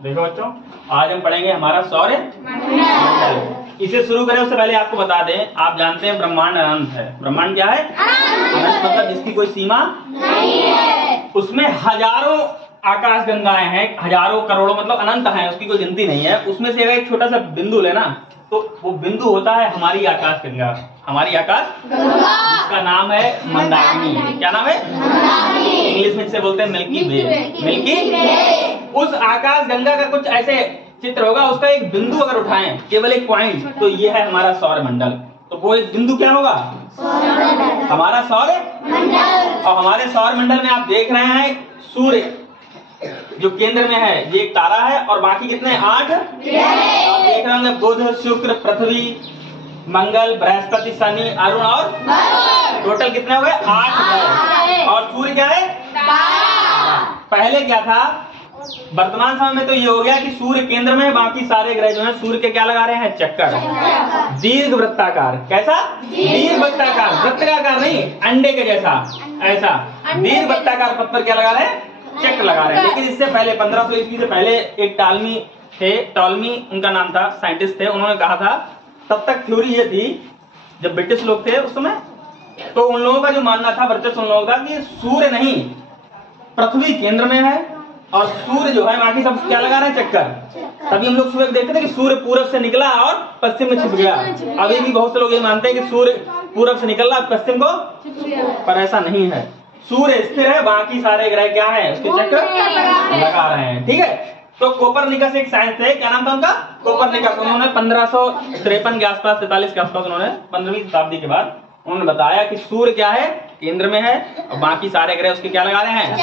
देखो बच्चों, आज हम पढ़ेंगे हमारा सौर मंडल। इसे शुरू करें उससे पहले आपको बता दें, आप जानते हैं ब्रह्मांड अनंत है। ब्रह्मांड क्या है? अनंत, मतलब जिसकी कोई सीमा नहीं है। उसमें हजारों आकाश गंगाएं हैं, हजारों करोड़ों, मतलब अनंत है, उसकी कोई गिनती नहीं है। उसमें से एक छोटा सा बिंदु लेना, तो वो बिंदु होता है हमारी आकाश गंगा, हमारी आकाश गंगा, जिसका नाम है मंदाकिनी। क्या नाम है? इंग्लिश में इसे बोलते हैं मिल्की वे। मिल्की वे। उस आकाश गंगा का कुछ ऐसे चित्र होगा, उसका एक बिंदु अगर उठाएं, केवल एक पॉइंट, तो ये है हमारा सौर मंडल। तो वो एक बिंदु क्या होगा? हमारा सौर मंडल। और हमारे सौर मंडल में आप देख रहे हैं सूर्य जो केंद्र में है, ये एक तारा है, और बाकी कितने? 8 आप देख रहे होंगे, बुध, शुक्र, पृथ्वी, मंगल, बृहस्पति, शनि, अरुण और टोटल कितने हो गए? 8 ग्रह। और सूर्य क्या है? पहले क्या था? वर्तमान समय में तो ये हो गया कि सूर्य केंद्र में है, बाकी सारे ग्रह जो हैं सूर्य के क्या लगा रहे हैं? चक्कर, दीर्घ वृत्ताकार। कैसा? दीर्घ वृत्ताकार, वृत्ताकार नहीं, अंडे के जैसा, ऐसा दीर्घ वृत्ताकार पथ पर क्या लगा रहे हैं? चक्र लगा रहे हैं। लेकिन इससे पहले 1500 ईस्वी से पहले एक टालमी थे, टॉलमी उनका नाम था, साइंटिस्ट थे, उन्होंने कहा था, तब तक थ्योरी ये थी, जब ब्रिटिश लोग थे उस समय, तो उन लोगों का जो मानना था, वर्चस्व उन लोगों का, कि सूर्य नहीं, पृथ्वी केंद्र में है और सूर्य जो है बाकी सब क्या लगा रहे हैं? चक्कर। तभी हम लोग सुबह देखते थे कि सूर्य पूरब से निकला और पश्चिम में छिप गया। अभी भी बहुत से लोग ये मानते हैं कि सूर्य पूरब से निकल रहा है, पश्चिम को, पर ऐसा नहीं है। सूर्य स्थिर है, बाकी सारे ग्रह क्या है? उसके चक्कर लगा रहे हैं। ठीक है। तो कोपरनिकस एक साइंस थे, क्या नाम था उनका? कोपरनिकस। उन्होंने 1553 के आसपास, 43 के आसपास, उन्होंने 15वीं शताब्दी के बाद उन्होंने बताया कि सूर्य क्या है? केंद्र में है और बाकी सारे ग्रह उसके क्या लगा रहे हैं?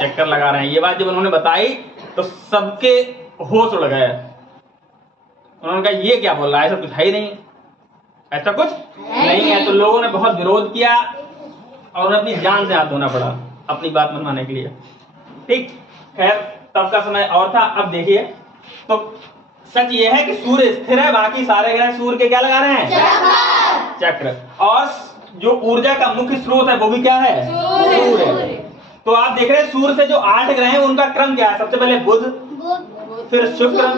चक्कर लगा रहे हैं। ये बात जब उन्होंने बताई तो सबके होश उड़ गए। उन्होंने कहा ये क्या बोल रहा है, ऐसा कुछ है ही नहीं, ऐसा कुछ नहीं है। तो लोगों ने बहुत विरोध किया और उन्हें अपनी जान से हाथ धोना पड़ा अपनी बात मनवाने के लिए। ठीक, खैर तब का समय और था। अब देखिए, तो सच ये है कि सूर्य स्थिर है, बाकी सारे ग्रह सूर्य के क्या लगा रहे हैं? चक्र। और जो ऊर्जा का मुख्य स्रोत है वो भी क्या है? सूर्य। तो आप देख रहे हैं सूर्य से जो 8 ग्रह हैं उनका क्रम क्या है? सबसे पहले बुध, फिर शुक्र,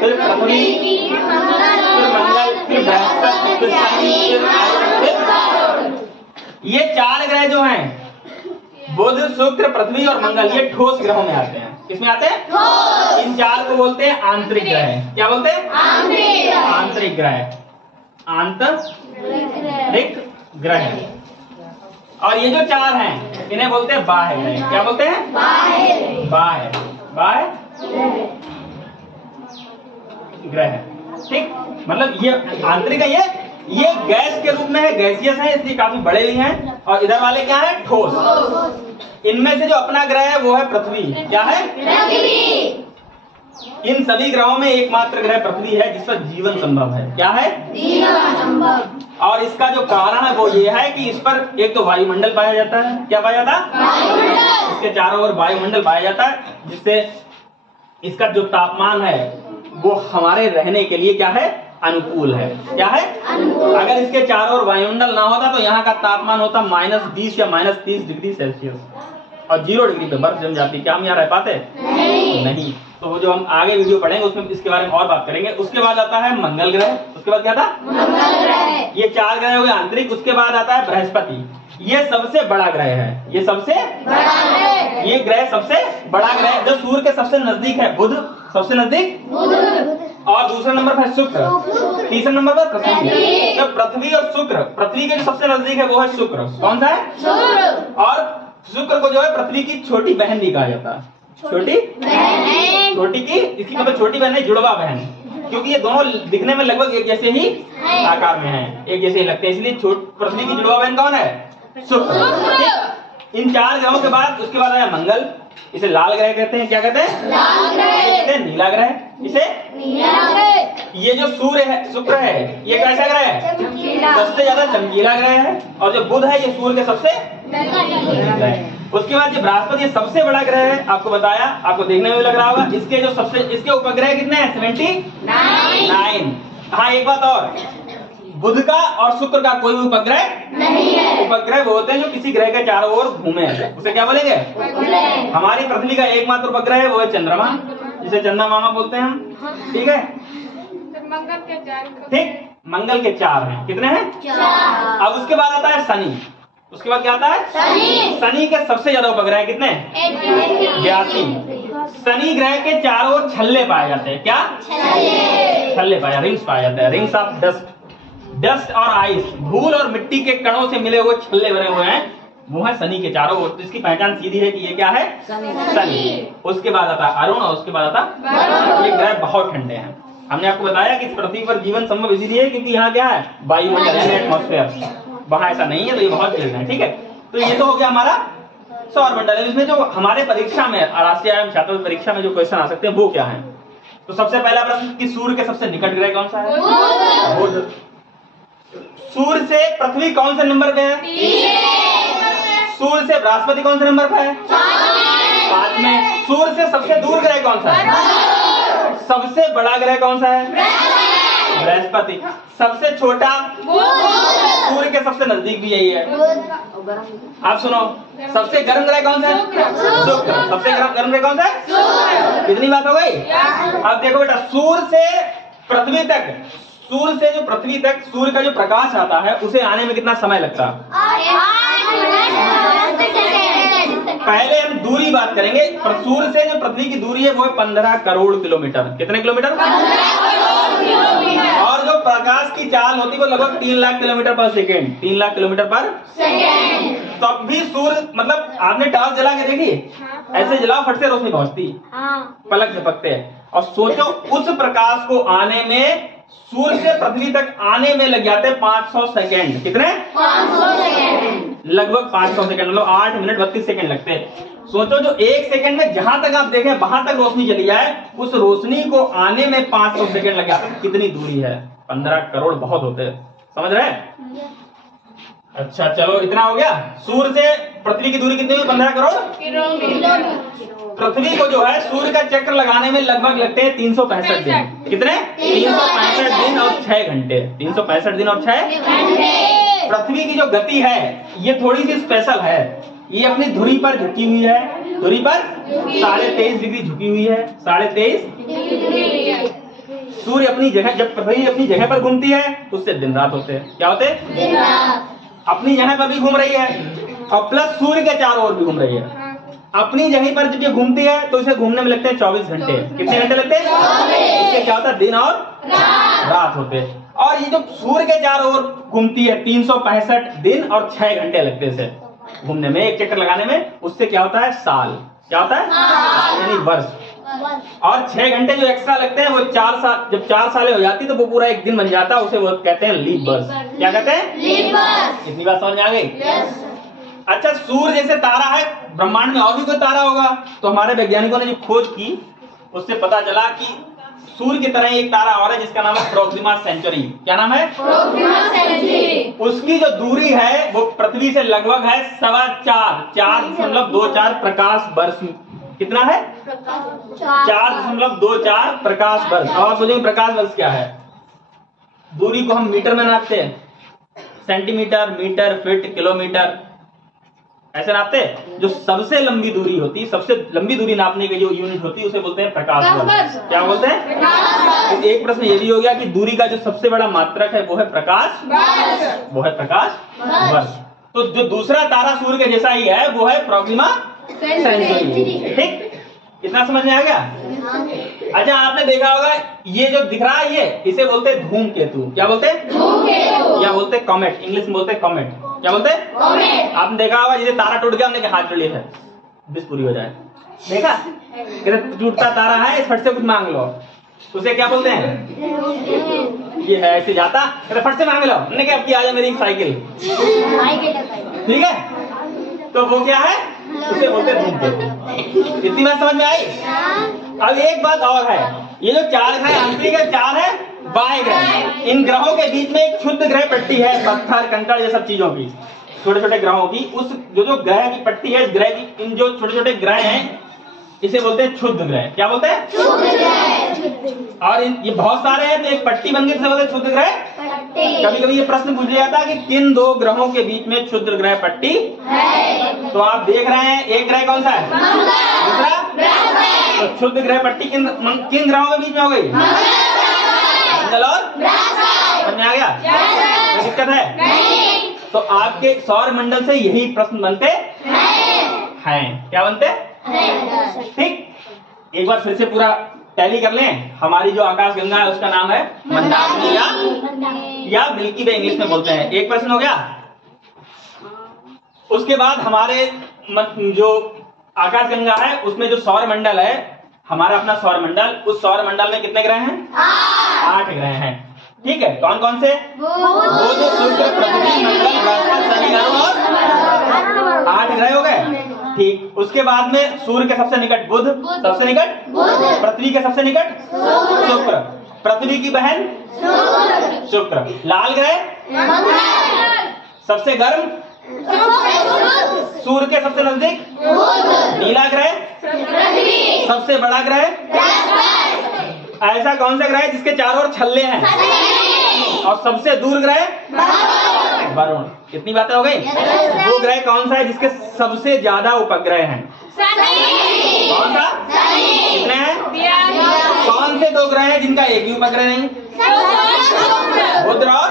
फिर पृथ्वी, फिर मंगल, फिर बृहस्पति, फिर शनि, फिर ये 4 ग्रह जो हैं, बुध, शुक्र, पृथ्वी और मंगल, ये ठोस ग्रहों में आते हैं। किसमें आते हैं? इन 4 को बोलते हैं आंतरिक ग्रह। क्या बोलते हैं? आंतरिक ग्रह, आंतरिक ग्रह। और ये जो 4 हैं इन्हें बोलते हैं बाह्य ग्रह। क्या बोलते हैं? बाह्य ग्रह। ठीक, मतलब ये आंतरिक है, ये गैस के रूप में है, गैसियस है, इसलिए काफी बड़े भी हैं। और इधर वाले क्या है? ठोस। इनमें से जो अपना ग्रह है वो है पृथ्वी। क्या है? पृथ्वी। इन सभी ग्रहों में एकमात्र ग्रह पृथ्वी है जिस पर जीवन संभव है। क्या है? जीवन संभव। और इसका जो कारण है वो ये है कि इस पर एक तो वायुमंडल पाया जाता है। क्या पाया जाता है? वायुमंडल। इसके चारों ओर वायुमंडल पाया जाता है, जिससे इसका जो तापमान है वो हमारे रहने के लिए क्या है? अनुकूल है। क्या है? अनुकूल। अगर इसके चारों ओर वायुमंडल ना होता तो यहाँ का तापमान होता -20 या -30 डिग्री सेल्सियस, और 0 डिग्री पे बर्फ जम जाती। क्या हम यहाँ रह पाते? नहीं। तो वो जो हम आगे वीडियो पढ़ेंगे उसमें इसके बारे में और बात करेंगे। उसके बाद आता है मंगल ग्रह। उसके बाद क्या था? मंगल ग्रह। ये 4 ग्रह हो गए आंतरिक। उसके बाद आता है बृहस्पति। ये सबसे बड़ा ग्रह है। ये सबसे बड़ा है। ये ग्रह सबसे बड़ा ग्रह जो सूर्य के सबसे नजदीक है। बुध सबसे नजदीक, और दूसरे नंबर पर शुक्र, तीसरे नंबर पर पृथ्वी। तो पृथ्वी और शुक्र, पृथ्वी के जो सबसे नजदीक है वो है शुक्र। कौन सा है? शुक्र। और शुक्र को जो है पृथ्वी की छोटी बहन भी कहा जाता है। छोटी की, इसकी मतलब छोटी बहन है, जुड़वा बहन, क्योंकि ये दोनों दिखने में लगभग एक जैसे ही आकार में हैं, एक जैसे ही लगते हैं, इसलिए पृथ्वी की जुड़वा बहन कौन है? शुक्र। इन 4 ग्रहों के बाद उसके बाद आया मंगल। इसे लाल ग्रह कहते हैं। क्या कहते हैं? लाल ग्रह। कहते हैं नीला ग्रह। इसे नीला ग्रह। ये जो सूर्य है, शुक्र है, ये कैसा ग्रह है? सबसे ज्यादा चमकीला ग्रह है। और जो बुध है ये सूर्य के सबसे ग्रह। उसके बाद ये बृहस्पति, ये सबसे बड़ा ग्रह है। आपको बताया, आपको देखने में लग रहा होगा। इसके उपग्रह कितने हैं? 79। हाँ, एक बात और, बुध का और शुक्र का कोई उपग्रह नहीं है। उपग्रह वो होते हैं जो किसी ग्रह के चारों ओर घूमे, उसे क्या बोलेंगे? हमारी पृथ्वी का एकमात्र उपग्रह है वो है चंद्रमा। जिसे चंदा मामा बोलते हैं हम, ठीक है। मंगल के 4, ठीक, मंगल के 4 हैं। कितने हैं? 4। अब उसके बाद आता है शनि। उसके बाद क्या आता है? शनि। शनि के सबसे ज्यादा उपग्रह कितने? 82। शनि ग्रह के चारों ओर छल्ले पाए जाते हैं। क्या? छल्ले पाए, रिंग्स पाए जाते हैं। रिंग्स ऑफ डस्ट, डस्ट और आइस, धूल और मिट्टी के कणों से मिले हुए छल्ले बने हुए हैं, वो है शनि के चारों ओर। तो इसकी पहचान सीधी है कि ये क्या है? शनि। उसके बाद आता है अरुण और उसके बाद आता है, ये ग्रह बहुत ठंडे हैं। हमने आपको बताया कि इस पृथ्वी पर जीवन संभव इसीलिए है क्योंकि यहाँ क्या है? वायुमंडल, एटमॉस्फेयर। वहां ऐसा नहीं है, तो ये बहुत चिल्ड है, ठीक है। तो ये तो हो गया हमारा सौर मंडल। इसमें जो हमारे परीक्षा में, राष्ट्रीय एवं छात्र परीक्षा में जो क्वेश्चन आ सकते हैं वो क्या है? तो सबसे पहला प्रश्न कि सूर्य के सबसे निकट ग्रह कौन सा है? बुध। सूर्य से पृथ्वी कौन से नंबर पे है? सूर्य से बृहस्पति कौन से नंबर पे है? 5 में। सूर्य से सबसे दूर ग्रह कौन सा है? सबसे बड़ा ग्रह कौन सा है? बृहस्पति। सबसे छोटा? सूर्य के सबसे नजदीक भी यही है। आप सुनो, सबसे गर्म ग्रह कौन सा है? शुक्र। सबसे गर्म ग्रह कौन सा है? कितनी बात हो गई? अब देखो बेटा, सूर्य से पृथ्वी तक, सूर्य से जो पृथ्वी तक सूर्य का जो प्रकाश आता है उसे आने में कितना समय लगता है? पहले हम दूरी बात करेंगे। सूर्य से जो पृथ्वी की दूरी है वो है 15 करोड़ किलोमीटर। कितने किलोमीटर? 15 करोड़ किलोमीटर। और जो प्रकाश की चाल होती है वो लगभग 3 लाख किलोमीटर पर सेकेंड। 3 लाख किलोमीटर पर सेकेंड। तब भी सूर्य, मतलब आपने टॉर्च जला के देखी? ऐसे जलाओ, फट से रोशनी पहुंचती, पलक झपकते हैं। और सोचो उस प्रकाश को आने में, सूर्य से पृथ्वी तक आने में लग जाते 500 सेकेंड। कितने? 500 सेकेंड। लगभग 500 सेकेंड, मतलब 8 मिनट 32 सेकेंड लगते हैं। सोचो जो 1 सेकेंड में जहां तक आप देखें वहां तक रोशनी चली जाए, उस रोशनी को आने में 500 सेकेंड लग जाते हैं। कितनी दूरी है? 15 करोड़ बहुत होते हैं, समझ रहे हैं? अच्छा चलो, इतना हो गया। सूर्य से पृथ्वी की दूरी कितनी हुई? 15 करोड़ किलोमीटर। पृथ्वी को जो है सूर्य का चक्कर लगाने में लगभग लगते हैं 365 दिन। कितने? 365 दिन और 6 घंटे। 365 दिन और 6 घंटे। पृथ्वी की जो गति है ये थोड़ी सी स्पेशल है। ये अपनी धुरी पर झुकी हुई है, धुरी पर 23.5 डिग्री झुकी हुई है। 23.5। सूर्य अपनी जगह, जब पृथ्वी अपनी जगह पर घूमती है उससे दिन रात होते हैं। क्या होते हैं? दिन रात। अपनी जगह पर भी घूम रही है और प्लस सूर्य के चारों ओर भी घूम रही है। अपनी जगह पर जब ये घूमती है तो इसे घूमने में लगते हैं 24 घंटे। कितने घंटे लगते हैं? इससे क्या होता है? दिन और रात होते हैं। और ये जो सूर्य के चारों ओर घूमती है 365 दिन और 6 घंटे लगते हैं इसे घूमने में, एक चक्कर लगाने में। उससे क्या होता है? साल। क्या होता है? यानी वर्ष। और 6 घंटे जो एक्स्ट्रा लगते हैं वो 4 साल, जब 4 सालें हो जाती तो वो पूरा एक दिन बन जाता है, उसे वो कहते हैं लीप वर्ष। क्या कहते हैं? लीप वर्ष। इतनी बात समझ में आ गई? अच्छा, सूर्य जैसे तारा है, ब्रह्मांड में और भी कोई तारा होगा? तो हमारे वैज्ञानिकों ने जो खोज की उससे पता चला कि सूर्य की तरह एक तारा और है जिसका नाम है प्रोक्सिमा सेंचुरी। क्या नाम है? Proxima Centauri. उसकी जो दूरी है वो पृथ्वी से लगभग है 4.24 प्रकाश वर्ष। कितना है? 4.24 प्रकाश वर्ष। और सोचेंगे प्रकाश वर्ष क्या है? दूरी को हम मीटर में नापते हैं, सेंटीमीटर, मीटर, फीट, किलोमीटर ऐसे नापते हैं। जो सबसे लंबी दूरी होती है, सबसे लंबी दूरी नापने की जो यूनिट होती है उसे बोलते हैं प्रकाश वर्ष। क्या बोलते हैं? तो एक प्रश्न ये भी हो गया कि दूरी का जो सबसे बड़ा मात्रक है वो है प्रकाश वर्ष। वो है प्रकाश वर्ष। तो जो दूसरा तारा सूर्य के जैसा ही है वो है प्रोक्सिमा सेंचुरी। ठीक, इतना समझ में आ गया? अच्छा, आपने देखा होगा ये जो दिख रहा है ये, इसे बोलते हैं धूमकेतु। क्या बोलते हैं? धूमकेतु। या बोलते हैं कॉमेट, इंग्लिश में बोलते हैं कॉमेट। क्या बोलते हैं? कॉमेट। आपने देखा होगा जैसे तारा टूट गया, हमने हाथ जोड़ लिया है, विश पूरी हो जाए। देखा? टूटता तारा है, फट से कुछ मांग लो, उसे क्या बोलते हैं? ये है ऐसे जाता, फट से मांग लो, हमने क्या अब आ जाए मेरी साइकिल। ठीक है, तो वो क्या है? उसे बोलते हैं धूमकेतु। इतनी बात समझ में आई? अब एक बात और है, ये जो 4 ग्रह अंतरिक्ष के 4 है बाह्य ग्रह, इन ग्रहों के बीच में एक क्षुद्र ग्रह पट्टी है, पत्थर, कंकड़, ये सब चीजों की, छोटे छोटे ग्रहों की। उस जो ग्रह की पट्टी है, इस ग्रह की, इन जो छोटे छोटे ग्रह हैं इसे बोलते हैं क्षुद्र ग्रह। क्या बोलते हैं? क्षुद्र ग्रह। और ये बहुत सारे हैं तो एक पट्टी बन गई, बोलते हैं क्षुद्र ग्रह। कभी कभी ये प्रश्न पूछा जाता है कि किन 2 ग्रहों के बीच में क्षुद्र ग्रह पट्टी है? तो आप देख रहे हैं एक ग्रह कौन सा है? दूसरा तो क्षुद्र ग्रह पट्टी किन ग्रहों के बीच में हो गई? मंगल और समझ में आ गया? कोई दिक्कत है? तो आपके सौर मंडल से यही प्रश्न बनते हैं। क्या बनते? ठीक, एक बार फिर से पूरा टैली कर लें। हमारी जो आकाश गंगा है उसका नाम है मंदाकिनी या मिल्की वे इंग्लिश में बोलते हैं। एक प्रश्न हो गया। उसके बाद हमारे जो आकाश गंगा है उसमें जो सौर मंडल है, हमारा अपना सौर मंडल, उस सौर मंडल में कितने ग्रह हैं? 8 ग्रह हैं। ठीक है, कौन कौन से? बुध, शुक्र, पृथ्वी, मंगल, बृहस्पति, शनि, अरुण और 8 ग्रह हो गए। ठीक, उसके बाद में सूर्य के सबसे निकट बुध, सबसे निकट पृथ्वी के सबसे निकट शुक्र, पृथ्वी की बहन शुक्र। लाल ग्रह सबसे गर्म सूर्य के सबसे नजदीक नीला ग्रह, सबसे बड़ा ग्रह ऐसा कौन सा ग्रह है जिसके चारों ओर छल्ले हैं, और सबसे दूर ग्रह वरुण। कितनी बातें हो गई? वो ग्रह कौन सा है जिसके सबसे ज्यादा उपग्रह हैं? कौन सा? कितने हैं? कौन से 2 ग्रह हैं जिनका एक भी उपग्रह नहीं? बुध और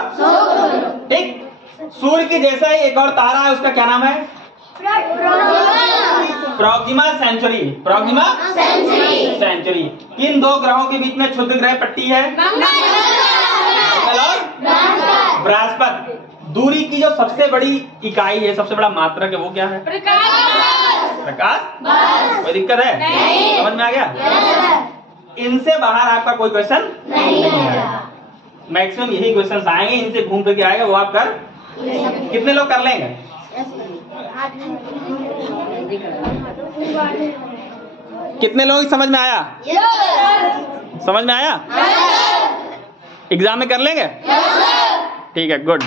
ठीक। सूर्य के जैसा ही एक और तारा है, उसका क्या नाम है? Proxima Centauri. Proxima Centauri. किन 2 ग्रहों के बीच में क्षुद्र ग्रह पट्टी है? मंगल और बृहस्पति। दूरी की जो सबसे बड़ी इकाई है, सबसे बड़ा मात्रक है, वो क्या है? प्रकाश। कोई दिक्कत है? समझ में आ गया? इनसे बाहर आपका कोई क्वेश्चन नहीं आएगा। मैक्सिमम यही क्वेश्चन आएंगे, इनसे घूम फिर के आएगा, वो आप कर कितने लोग कर लेंगे? कितने लोग समझ में आया? समझ में आया? एग्जाम में कर लेंगे? ठीक है, गुड।